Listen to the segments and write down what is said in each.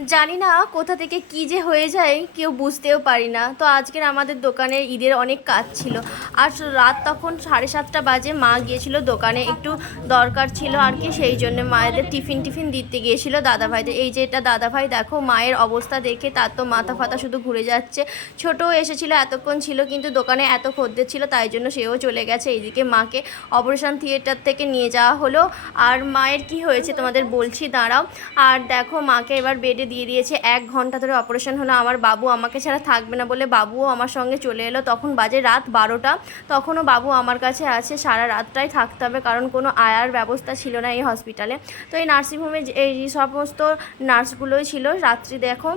জানি না কোথা থেকে কি যে হয়ে যায়, কেউ বুঝতেও পারি না। তো আজকের আমাদের দোকানে ঈদের অনেক কাজ ছিল। আর রাত তখন সাড়ে সাতটা বাজে, মা গিয়েছিল দোকানে, একটু দরকার ছিল আর কি, সেই জন্য মায়েদের টিফিন টিফিন দিতে গিয়েছিল দাদাভাইদের। এই যে এটা দাদাভাই, দেখো মায়ের অবস্থা দেখে তার তো মাথা ফাতা শুধু ঘুরে যাচ্ছে। ছোটও এসেছিল, এতক্ষণ ছিল, কিন্তু দোকানে এত খদ্দের ছিল, তাই জন্য সেও চলে গেছে। এইদিকে মাকে অপারেশন থিয়েটার থেকে নিয়ে যাওয়া হলো। আর মায়ের কি হয়েছে তোমাদের বলছি, দাঁড়াও। আর দেখো মাকে এবার বেডে দিয়ে দিয়েছে, এক ঘণ্টা ধরে অপারেশন হলো, আমার বাবু আমাকে ছাড়া থাকবে না বলে বাবুও আমার সঙ্গে চলে এলো। তখন বাজে রাত বারোটা, তখনও বাবু আমার কাছে আছে, সারা রাতটাই থাকতে হবে, কারণ কোনো আয়ার ব্যবস্থা ছিল না এই হসপিটালে তো এই নার্সিংহোমে এই সমস্ত নার্সগুলোই ছিল। রাত্রি দেখো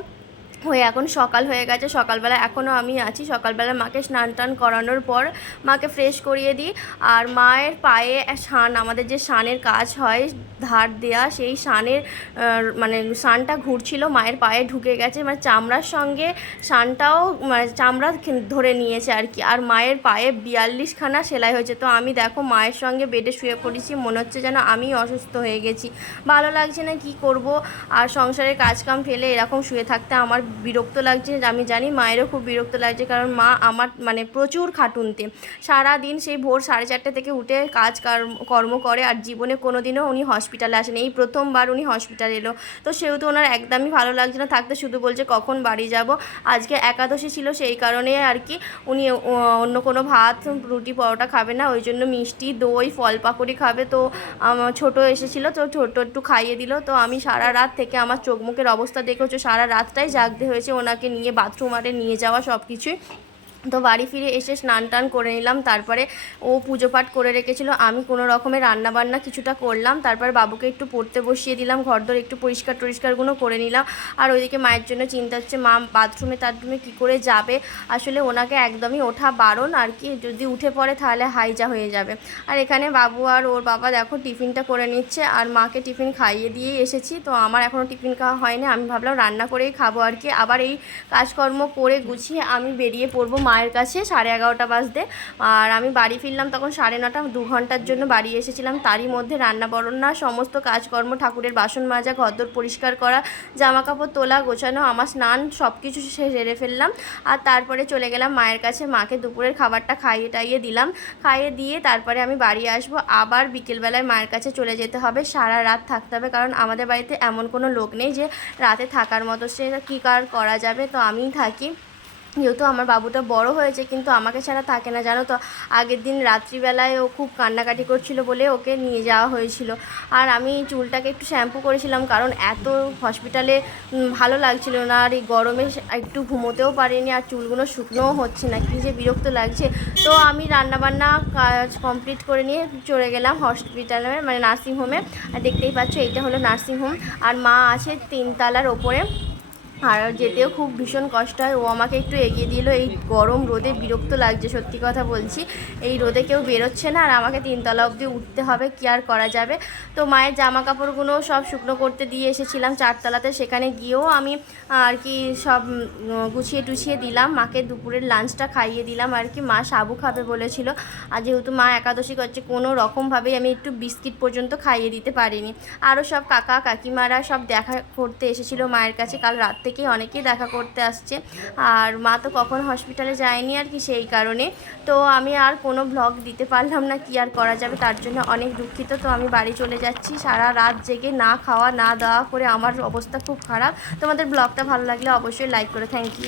হয়ে এখন সকাল হয়ে গেছে সকালবেলা এখনও আমি আছি। সকালবেলা মাকে স্নান টান করানোর পর মাকে ফ্রেশ করিয়ে দিই। আর মায়ের পায়ে সান আমাদের যে সানের কাজ হয় ধার দেয়া সেই আহ, মানে সানটা ঘুরছিল মায়ের পায়ে ঢুকে গেছে। মানে চামড়ার সঙ্গে সানটাও মানে চামড়া ধরে নিয়েছে আর কি। আর মায়ের পায়ে বিয়াল্লিশখানা সেলাই হয়েছে। তো আমি দেখো মায়ের সঙ্গে বেডে শুয়ে পড়েছি মনে হচ্ছে যেন আমি অসুস্থ হয়ে গেছি। ভালো লাগছে না কি করব? আর সংসারের কাজকাম ফেলে এরকম শুয়ে থাকতে আমার বিরক্ত লাগছে, আমি জানি মায়েরও খুব বিরক্ত লাগছে কারণ মা আমার মানে প্রচুর খাটুনতে। সারা দিন সেই ভোর সাড়ে চারটে থেকে উঠে কাজ কর্ম করে আর জীবনে কোনো দিনও উনি হসপিটালে আসেন এই প্রথমবার উনি হসপিটাল এলো। তো সেহেতু ওনার একদমই ভালো লাগছে না, থাকতে শুধু বলছে কখন বাড়ি যাব। আজকে একাদশী ছিল সেই কারণে আর কি উনি অন্য কোনো ভাত, রুটি, পরোটা খাবে না, ওই জন্য মিষ্টি, দই, ফল পাকড়ি খাবে। তো ছোটো এসেছিল তো ছোটো একটু খাইয়ে দিল। তো আমি সারা রাত থেকে আমার চোখ মুখের অবস্থা দেখে হচ্ছে সারা রাতটাই জাগতে হয়েছে ওনাকে নিয়ে বাথরুম আরে নিয়ে যাওয়া সব কিছুই তো বাড়ি ফিরে এসে স্নান টান করে নিলাম, তারপরে ও পুজো পাঠ করে রেখেছিল। আমি কোনো রকমের রান্না বান্না কিছুটা করলাম, তারপর বাবুকে একটু পড়তে বসিয়ে দিলাম ঘরদর একটু পরিষ্কার টরিষ্কারগুলো করে নিলাম। আর ওইদিকে মায়ের জন্য চিন্তা হচ্ছে, মা বাথরুমে টাথরুমে কী করে যাবে? আসলে ওনাকে একদমই ওঠা বারণ আর কি, যদি উঠে পড়ে তাহলে হাইজা হয়ে যাবে। আর এখানে বাবু আর ওর বাবা দেখো টিফিনটা করে নিচ্ছে, আর মাকে টিফিন খাইয়ে দিয়েই এসেছি। তো আমার এখনও টিফিন খাওয়া হয়নি, আমি ভাবলাম রান্না করেই খাব আর কি। আবার এই কাজকর্ম করে গুছিয়ে আমি বেরিয়ে পড়ব মায়ের কাছে সাড়ে এগারোটা বাজতে। আর আমি বাড়ি ফিরলাম তখন সাড়ে নটা, দু ঘণ্টার জন্য বাড়ি এসেছিলাম। তারই মধ্যে রান্না বরণনা সমস্ত কাজকর্ম, ঠাকুরের বাসন মাজা, ঘরদোর পরিষ্কার করা জামা কাপড় তোলা, গোছানো, আমার স্নান সব কিছু সেরে ফেললাম। আর তারপরে চলে গেলাম মায়ের কাছে। মাকে দুপুরের খাবারটা খাইয়ে টাইয়ে দিলাম। খাইয়ে দিয়ে তারপরে আমি বাড়ি আসব। আবার বিকেলবেলায় মায়ের কাছে চলে যেতে হবে। সারা রাত থাকতে হবে। কারণ আমাদের বাড়িতে এমন কোনো লোক নেই যে রাতে থাকার মতো। সে কী কার করা যাবে? তো আমিই থাকি। যেহেতু আমার বাবুটা বড় হয়েছে, কিন্তু আমাকে ছাড়া থাকে না। জানো তো, আগের দিন রাত্রিবেলায় ও খুব কান্নাকাটি করছিল বলে ওকে নিয়ে যাওয়া হয়েছিল। আর আমি চুলটাকে একটু শ্যাম্পু করেছিলাম কারণ এত হসপিটালে ভালো লাগছিল না। আর এই গরমে একটু ঘুমোতেও পারিনি আর চুলগুলো শুকনোও হচ্ছে না। কী যে বিরক্ত লাগছে। তো আমি রান্নাবান্না কাজ কমপ্লিট করে নিয়ে চলে গেলাম হসপিটালে মানে নার্সিংহোমে। আর দেখতেই পাচ্ছ, এইটা হলো নার্সিংহোম। আর মা আছে তিনতলার ওপরে। আর যেতেও খুব ভীষণ কষ্ট হয়। ও আমাকে একটু এগিয়ে দিল। এই গরম রোদে বিরক্ত লাগছে, সত্যি কথা বলছি। এই রোদে কেউ বেরোচ্ছে না আর আমাকে তিনতলা অবধি উঠতে হবে। কি আর করা যাবে? তো মায়ের জামা কাপড়গুলো সব শুকনো করতে দিয়ে এসেছিলাম চারতলাতে। সেখানে গিয়েও আমি আর কি সব গুছিয়ে টুছিয়ে দিলাম। মাকে দুপুরের লাঞ্চটা খাইয়ে দিলাম। আর কি মা সাবু খাবে বলেছিল। আর যেহেতু মা একাদশী করছে, কোনো রকমভাবেই আমি একটু বিস্কিট পর্যন্ত খাইয়ে দিতে পারিনি। আরও সব কাকা, কাকিমারা সব দেখা করতে এসেছিল মায়ের কাছে। কাল রাত থেকেই অনেকেই দেখা করতে আসছে। আর মা তো কখন হসপিটালে যায়নি আর কি সেই কারণে। তো আমি আর কোনো ব্লগ দিতে পারলাম না কি আর করা যাবে, তার জন্য অনেক দুঃখিত। তো আমি বাড়ি চলে যাচ্ছি, সারা রাত জেগে না খাওয়া, না দাওয়া করে আমার অবস্থা খুব খারাপ। তোমাদের ব্লগটা ভালো লাগলে অবশ্যই লাইক করে থ্যাংক ইউ